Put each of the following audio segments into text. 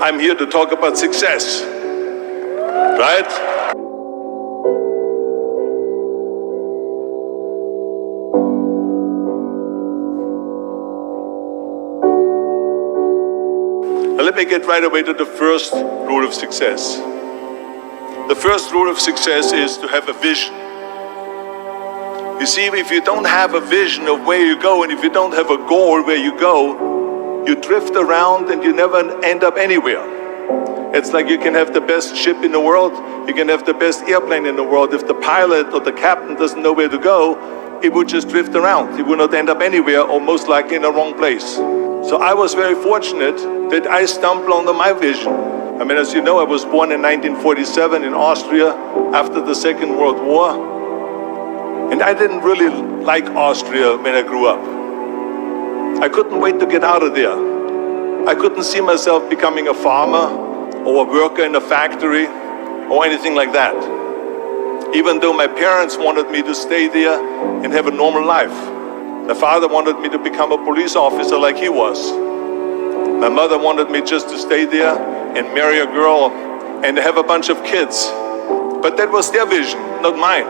I'm here to talk about success, right? Let me get right away to the first rule of success. The first rule of success is to have a vision. You see, if you don't have a vision of where you go, and if you don't have a goal where you go, you drift around and you never end up anywhere. It's like you can have the best ship in the world, you can have the best airplane in the world. If the pilot or the captain doesn't know where to go, it would just drift around. It would not end up anywhere, or most likely in the wrong place. So I was very fortunate that I stumbled onto my vision. I mean, as you know, I was born in 1947 in Austria after the Second World War. And I didn't really like Austria when I grew up. I couldn't wait to get out of there. I couldn't see myself becoming a farmer or a worker in a factory or anything like that. Even though my parents wanted me to stay there and have a normal life. My father wanted me to become a police officer like he was. My mother wanted me just to stay there and marry a girl and have a bunch of kids. But that was their vision, not mine.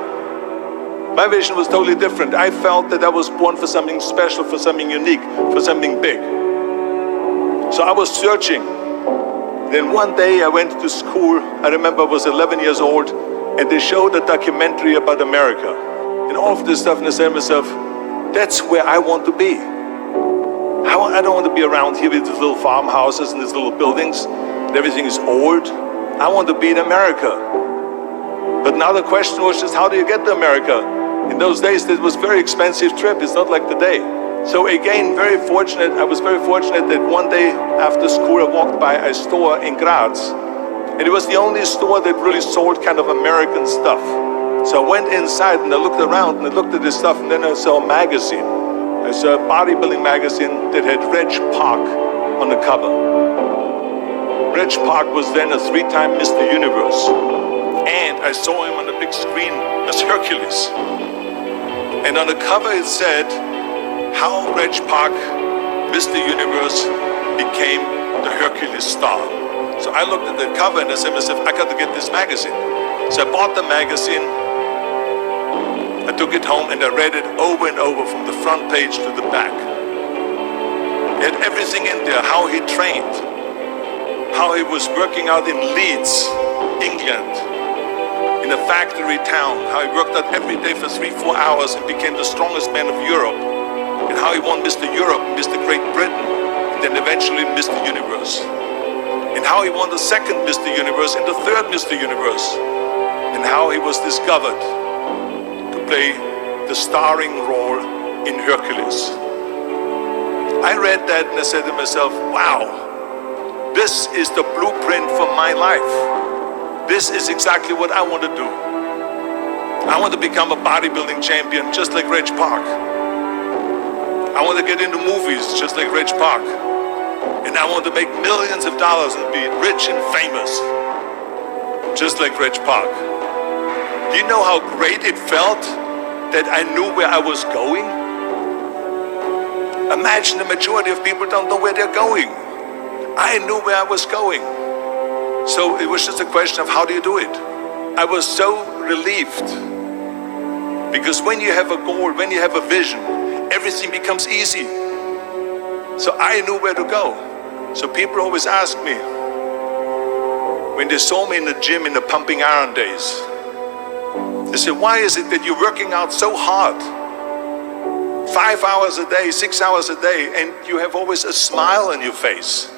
My vision was totally different. I felt that I was born for something special, for something unique, for something big. So I was searching. Then one day I went to school. I remember I was 11 years old, and they showed a documentary about America. And all of this stuff, and I said to myself, that's where I want to be. I don't want to be around here with these little farmhouses and these little buildings, and everything is old. I want to be in America. But now the question was just, how do you get to America? In those days, it was a very expensive trip. It's not like today. So again, I was very fortunate that one day after school, I walked by a store in Graz. And it was the only store that really sold kind of American stuff. So I went inside and I looked around and I looked at this stuff, and then I saw a magazine. I saw a bodybuilding magazine that had Reg Park on the cover. Reg Park was then a 3-time Mr. Universe. And I saw him on the big screen as Hercules. And on the cover it said, how Reg Park, Mr. Universe, became the Hercules star. So I looked at the cover and I said to myself, I got to get this magazine. So I bought the magazine, I took it home and I read it over and over from the front page to the back. It had everything in there, how he trained, how he was working out in Leeds, England, in a factory town, how he worked out every day for 3-4 hours and became the strongest man of Europe, and how he won Mr. Europe, Mr. Great Britain, and then eventually Mr. Universe. And how he won the second Mr. Universe and the third Mr. Universe, and how he was discovered to play the starring role in Hercules. I read that and I said to myself, wow, this is the blueprint for my life. This is exactly what I want to do. I want to become a bodybuilding champion just like Reg Park. I want to get into movies just like Reg Park. And I want to make millions of dollars and be rich and famous just like Reg Park. Do you know how great it felt that I knew where I was going? Imagine the majority of people don't know where they're going. I knew where I was going. So it was just a question of how do you do it? I was so relieved. Because when you have a goal, when you have a vision, everything becomes easy. So I knew where to go. So people always ask me, when they saw me in the gym in the pumping iron days, they said, why is it that you're working out so hard? 5 hours a day, 6 hours a day, and you have always a smile on your face.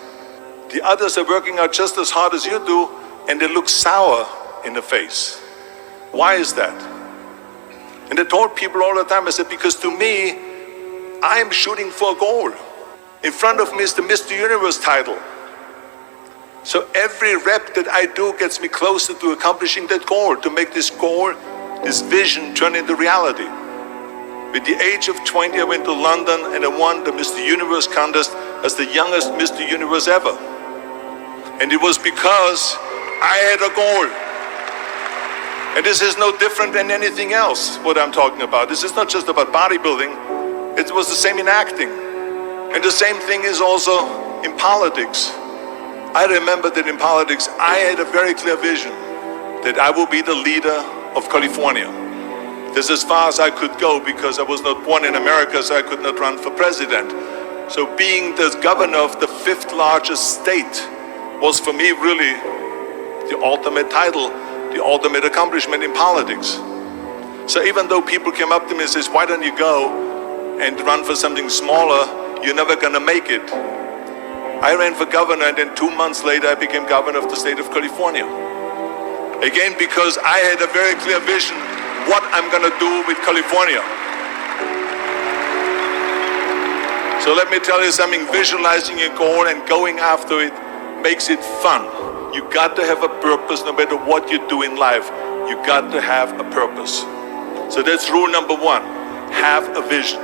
The others are working out just as hard as you do, and they look sour in the face. Why is that? And I told people all the time, I said, because to me, I'm shooting for a goal. In front of me is the Mr. Universe title. So every rep that I do gets me closer to accomplishing that goal, to make this goal, this vision turn into reality. With the age of 20, I went to London and I won the Mr. Universe contest as the youngest Mr. Universe ever. And it was because I had a goal. And this is no different than anything else, what I'm talking about. This is not just about bodybuilding. It was the same in acting. And the same thing is also in politics. I remember that in politics, I had a very clear vision that I will be the leader of California. This is as far as I could go because I was not born in America, so I could not run for president. So being the governor of the 5th largest state was for me really the ultimate title, the ultimate accomplishment in politics. So even though people came up to me and says, why don't you go and run for something smaller, you're never gonna make it. I ran for governor, and then 2 months later I became governor of the state of California. Again, because I had a very clear vision what I'm gonna do with California. So let me tell you something, visualizing a goal and going after it makes it fun. You got to have a purpose no matter what you do in life. You got to have a purpose. So that's rule number 1, have a vision.